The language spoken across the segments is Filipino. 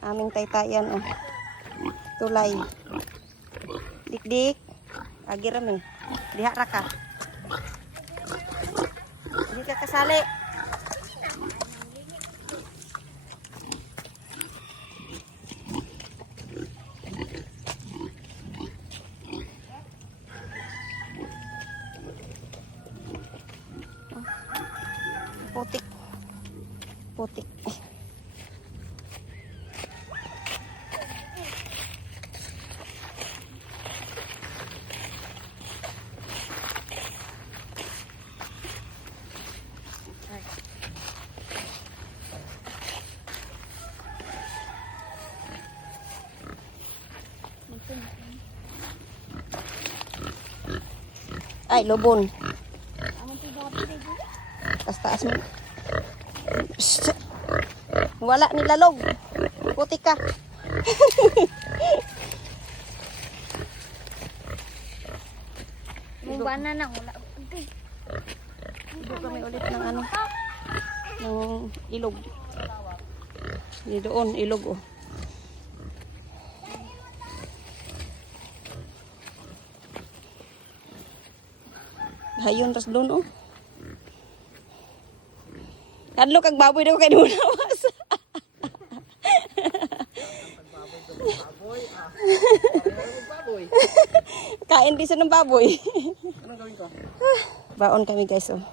Aming taytayan, oh. Tulay. Dik-dik. Agiram eh. Diha ra ka. Hindi ka kasali. Putik. Putik. Ay, lubon. Taas-taas mo. Shhh. Wala ni lalog. Putik ka. May banana wala. Dito kami ulit ng ano. Ng ilog. Di doon, ilog oh. Hayun tas doon oh. Kadlo kag baboy daw kay dunawas. Kain din sa ng baboy. Anong gawin ko? Baon kami guys oh.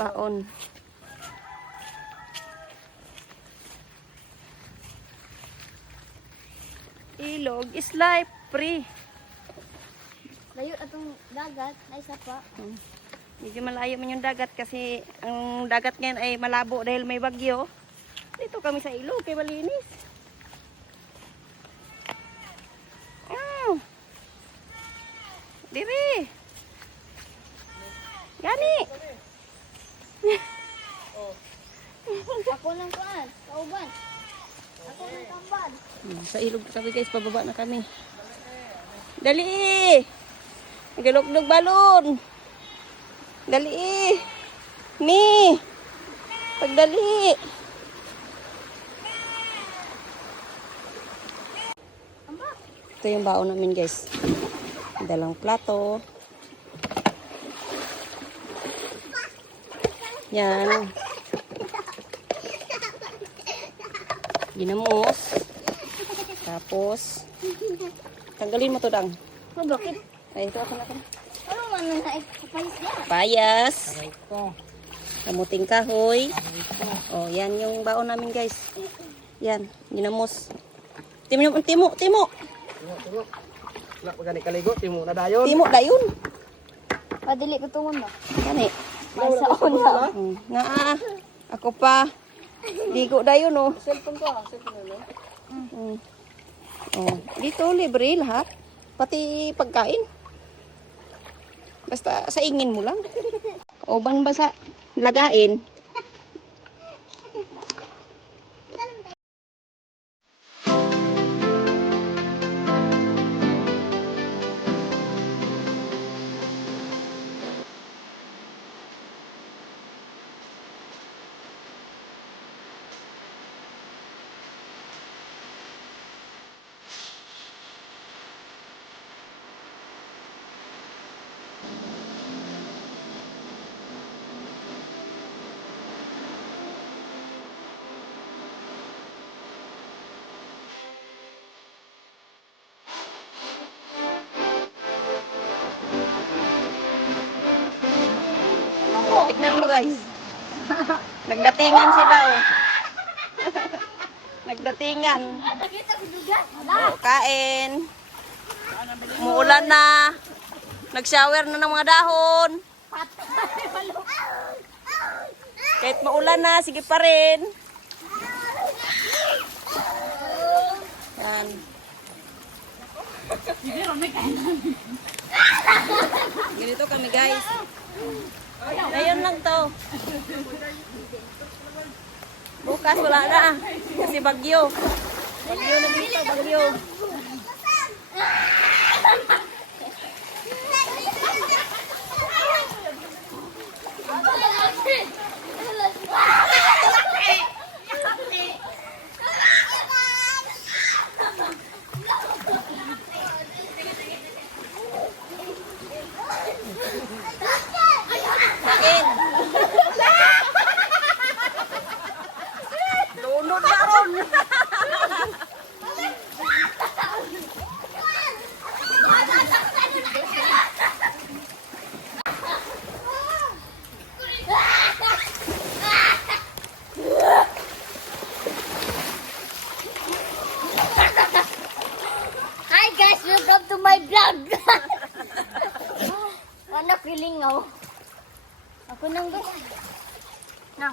Baon. Ilog is life free. Layo atong dagat ay isa pa. Medyo malayo man yung dagat kasi ang dagat ngayon ay malabo dahil may bagyo. Dito kami sa ilog kay malinis. Diri. Gani. Ako lang kuan, kauban. Ako lang tambad. Sa ilog kami guys, pababa na kami. Dali. Nagalugdog balon. Dali. Ni. Pagdali. Ito yung baon namin guys. Dalang plato. Yan. Ginamos. Tapos, tanggalin mo to dang. Oh, bakit? Ay, ito ako na. Ano man na kapayas yan? Payas. Ito. Kamuting kahoy. Oh, yan yung baon namin guys. Yan, ginamos. Timo. Timo. Wala pa gani kaligo. Timo na dayon. Timo dayon. Padili ko tungon ba? Gani. Ay sa una. Nga ako pa. Digo dayon oh. Cellphone ko ah. Cellphone na. Oh, dito libre lahat. Pati pagkain. Basta sa ingin mo lang. O bang basa lagain. Tignan mo guys. Nagdatingan sila oh. Nagdatingan. Oh, kain. Muulan na. Nag-shower na ng mga dahon. Kahit maulan na, sige pa rin. Yan. Ganito kami guys. Ngayon lang to. Bukas wala na. Kasi bagyo. Bagyo na dito, bagyo. Niningaw. Ako nang guys. Nang.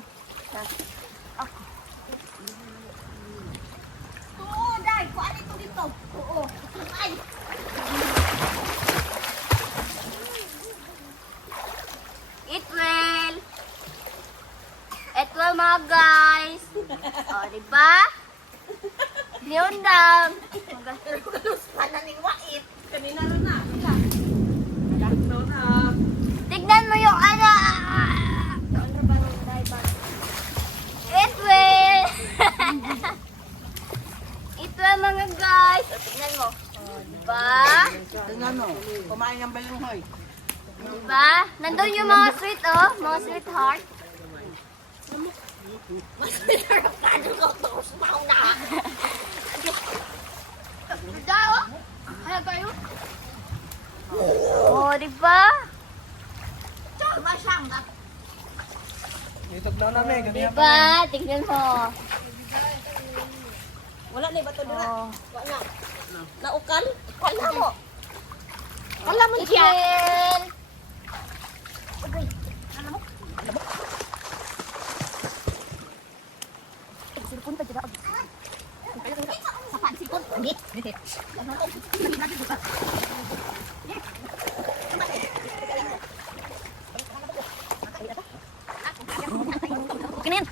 Oo, dai, kuan ito dito. Oo. Ay. It will. It will mga guys. O, diba? Leon lang. Pananing wait. Kanina rin na. Kanina na. Tignan mo yung ano. It will. It will mga guys. O, tignan mo. O, diba? Tingnan mo. Kumain ng balunghoy. Diba? Nandun yung mga sweet, oh. Mga sweetheart. Diba, oh. Kaya kayo? Oh, diba? Itok daw namin. Ganyan pa. Diba? Tignan mo. Wala na ba to dira? Oh. Wala. Naukal? Wala mo. Wala mo siya. Ikel. Kinin.